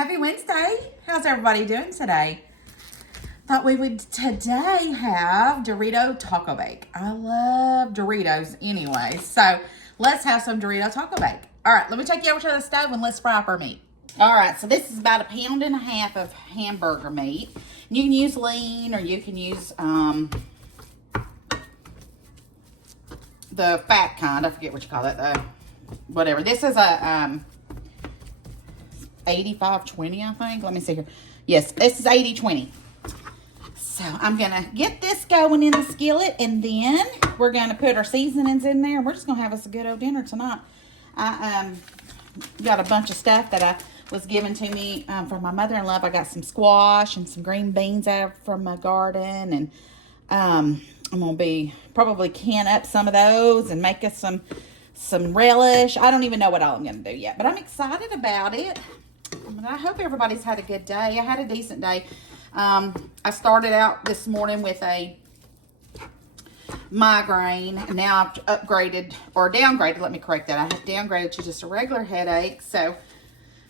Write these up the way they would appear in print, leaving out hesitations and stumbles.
Happy Wednesday. How's everybody doing today? Thought we would today have Dorito Taco Bake. I love Doritos anyway, so let's have some Dorito Taco Bake. All right, let me take you over to the stove and let's fry up our meat. All right, so this is about 1.5 pounds of hamburger meat. You can use lean or you can use the fat kind. I forget what you call it, whatever. This is a 85-20, I think. Let me see here. Yes, this is 80-20. So I'm going to get this going in the skillet, and then we're going to put our seasonings in there. We're just going to have us a good old dinner tonight. I got a bunch of stuff that I was given to me from my mother-in-law. I got some squash and some green beans out from my garden, and I'm going to be probably can up some of those and make us some relish. I don't even know what all I'm going to do yet, but I'm excited about it. I hope everybody's had a good day. I had a decent day. I started out this morning with a migraine, and now I've upgraded, or downgraded, let me correct that. I have downgraded to just a regular headache. So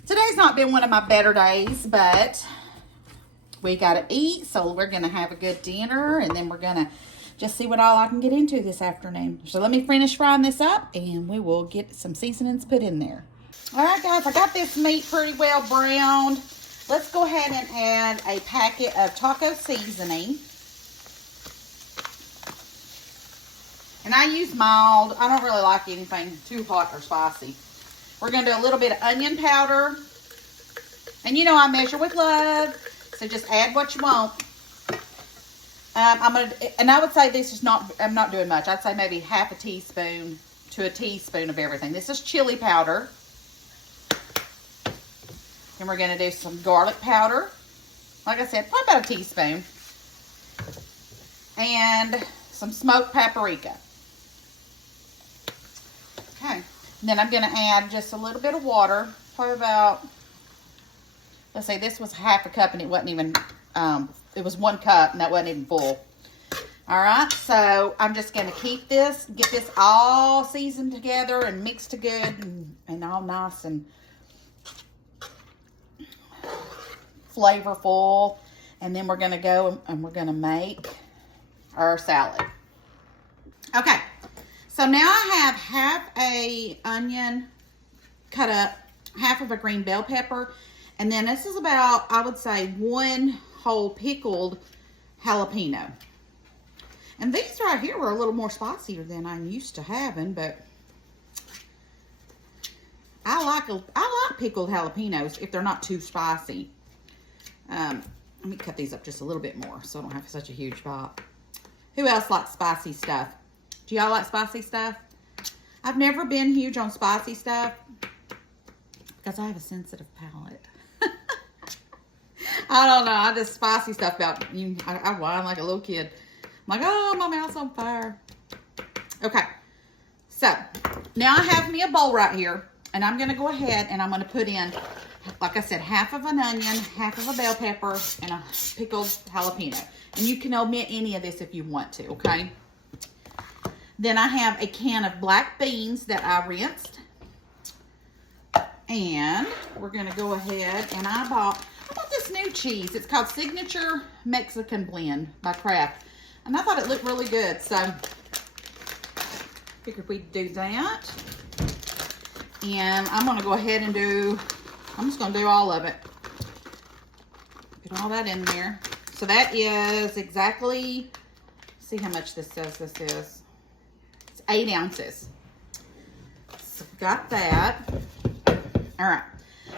today's not been one of my better days, but we got to eat, so we're going to have a good dinner, and then we're going to just see what all I can get into this afternoon. So let me finish frying this up, and we will get some seasonings put in there. All right, guys, I got this meat pretty well browned. Let's go ahead and add a packet of taco seasoning. And I use mild. I don't really like anything too hot or spicy. We're going to do a little bit of onion powder. And you know I measure with love, so just add what you want. And I would say this is not, I'm not doing much. I'd say maybe half a teaspoon to a teaspoon of everything. This is chili powder. And we're going to do some garlic powder. Like I said, probably about a teaspoon. And some smoked paprika. Okay. And then I'm going to add just a little bit of water. Probably about, let's say this was half a cup and it wasn't even, it was 1 cup and that wasn't even full. All right. So I'm just going to get this all seasoned together and mixed good and all nice and flavorful, and then we're going to go and we're going to make our salad. Okay, so now I have half a onion cut up, half of a green bell pepper, and then this is about, I would say, 1 whole pickled jalapeno. And these right here were a little more spicier than I'm used to having, but I like pickled jalapenos if they're not too spicy. Let me cut these up just a little bit more so I don't have such a huge bite. Who else likes spicy stuff? Do y'all like spicy stuff? I've never been huge on spicy stuff because I have a sensitive palate. I don't know. I just spicy stuff about you. I whine like a little kid. I'm like, oh, my mouth's on fire. Okay. So now I have me a bowl right here, and I'm going to go ahead and I'm going to put in, like I said, half of an onion, half of a bell pepper, and a pickled jalapeno. And you can omit any of this if you want to, okay? Then I have a can of black beans that I rinsed. And we're going to go ahead, and I bought this new cheese. It's called Signature Mexican Blend by Kraft. And I thought it looked really good, so figured we'd do that. And I'm going to go ahead and I'm just going to do all of it. Put all that in there. So that is exactly, see how much this says this is. It's 8 ounces. So got that. All right.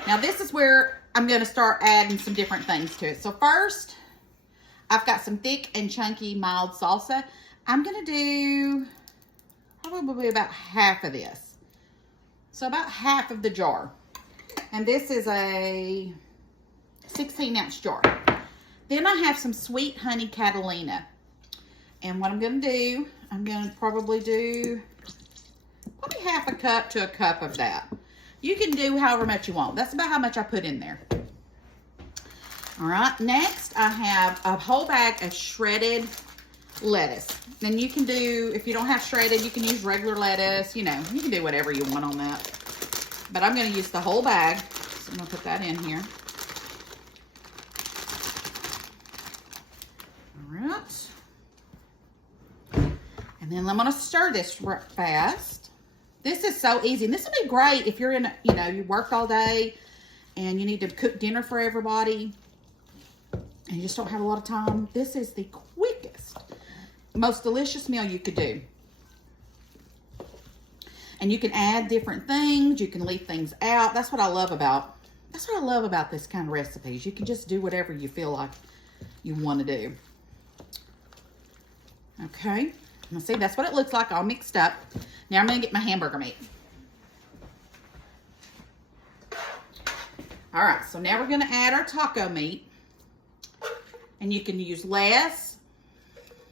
Now this is where I'm going to start adding some different things to it. So first, I've got some thick and chunky mild salsa. I'm going to do probably about half of this. So about half of the jar. And this is a 16-ounce jar. Then I have some sweet honey Catalina. And what I'm going to do, I'm going to probably do half a cup to a cup of that. You can do however much you want. That's about how much I put in there. All right, next I have a whole bag of shredded lettuce. And you can do, if you don't have shredded, you can use regular lettuce. You know, you can do whatever you want on that. But I'm going to use the whole bag. So I'm going to put that in here. right. And then I'm gonna stir this fast. This is so easy. And this would be great if you're in, you work all day and you need to cook dinner for everybody and you just don't have a lot of time. This is the quickest, most delicious meal you could do. And you can add different things. You can leave things out. That's what I love about this kind of recipes. You can just do whatever you feel like you want to do. Okay. Now see, that's what it looks like all mixed up. Now I'm going to get my hamburger meat. All right. So now we're going to add our taco meat. And you can use less.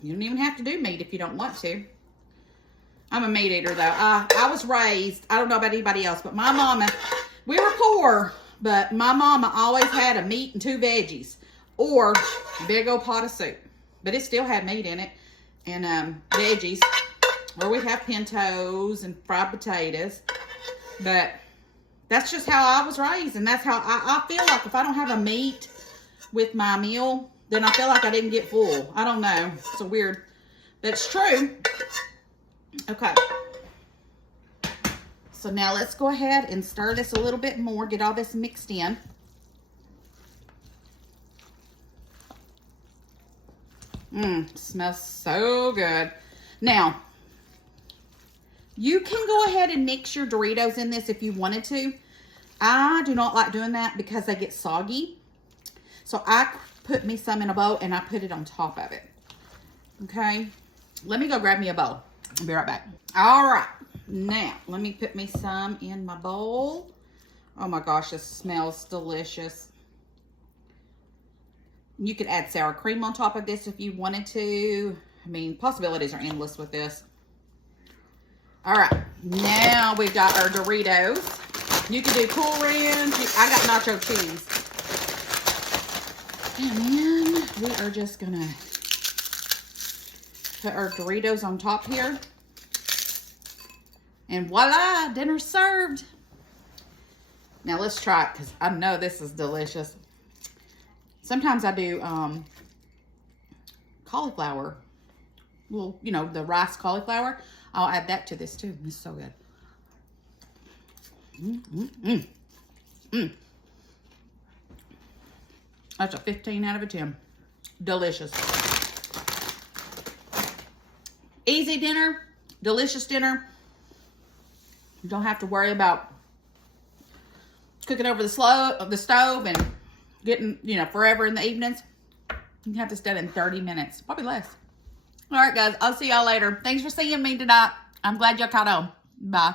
You don't even have to do meat if you don't want to. I'm a meat eater, though. I was raised, I don't know about anybody else, but my mama, we were poor, but my mama always had a meat and 2 veggies or a big old pot of soup. But it still had meat in it and veggies, or we have pintos and fried potatoes. But that's just how I was raised, and that's how I feel like if I don't have a meat with my meal, then I feel like I didn't get full. I don't know. It's so weird. That's true. Okay. So now let's go ahead and stir this a little bit more. Get all this mixed in. Smells so good. Now, you can go ahead and mix your Doritos in this if you wanted to. I do not like doing that because they get soggy. So I put me some in a bowl and I put it on top of it. Okay. Let me go grab me a bowl. I'll be right back. All right. Now, let me put me some in my bowl. Oh my gosh, this smells delicious. You could add sour cream on top of this if you wanted to. I mean, possibilities are endless with this. All right. Now we've got our Doritos. You can do Cool Ranch. I got nacho cheese. And then we are just going to put our Doritos on top here. And voila, dinner's served. Now let's try it because I know this is delicious. Sometimes I do cauliflower. Well, the rice cauliflower. I'll add that to this too. It's so good. That's a 15 out of a 10. Delicious. Easy dinner, delicious dinner. You don't have to worry about cooking over the stove and getting, forever in the evenings. You can have this done in 30 minutes, probably less. All right, guys, I'll see y'all later. Thanks for seeing me tonight. I'm glad y'all caught on. Bye.